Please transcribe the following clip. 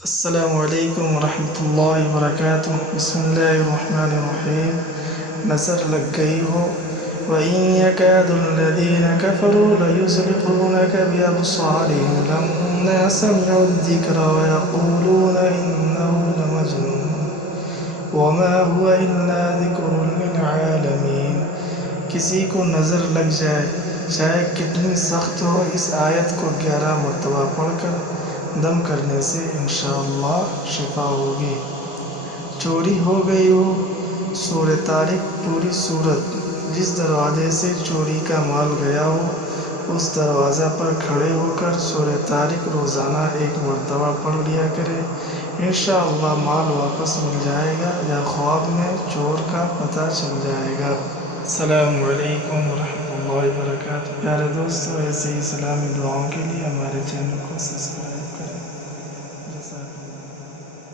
السلام علیکم ورحمۃ اللہ وبرکاتہ۔ بسم اللہ الرحمن الرحیم۔ نظر لگ گئی ہو وَإِن يَكَادُ الَّذِينَ كَفَرُوا لَيُزْلِقُونَكَ بِأَبْصَارِهِمْ لَمَّا سَمِعُوا الذِّكْرَ وَيَقُولُونَ إِنَّهُ لَمَجْنُونٌ وَمَا هُوَ إِلَّا ذِكْرٌ لِّلْعَالَمِينَ۔ کسی کو نظر لگ جائے چاہے کتنی سخت ہو، اس آیت کو 11 مرتبہ پڑھ کر دم کرنے سے انشاءاللہ شفا ہوگی۔ چوری ہو گئی ہو، سورہ طارق پوری سورت۔ جس دروازے سے چوری کا مال گیا ہو اس دروازہ پر کھڑے ہو کر سورہ طارق روزانہ 1 مرتبہ پڑھ لیا کرے، انشاءاللہ مال واپس مل جائے گا یا خواب میں چور کا پتہ چل جائے گا۔ السلام علیکم ورحمۃ اللہ وبرکاتہ۔ پیارے دوستو، ایسے ہی اسلامی دعاؤں کے لیے ہمارے چینل کو سبسکرائب کریں۔ جزاک اللہ۔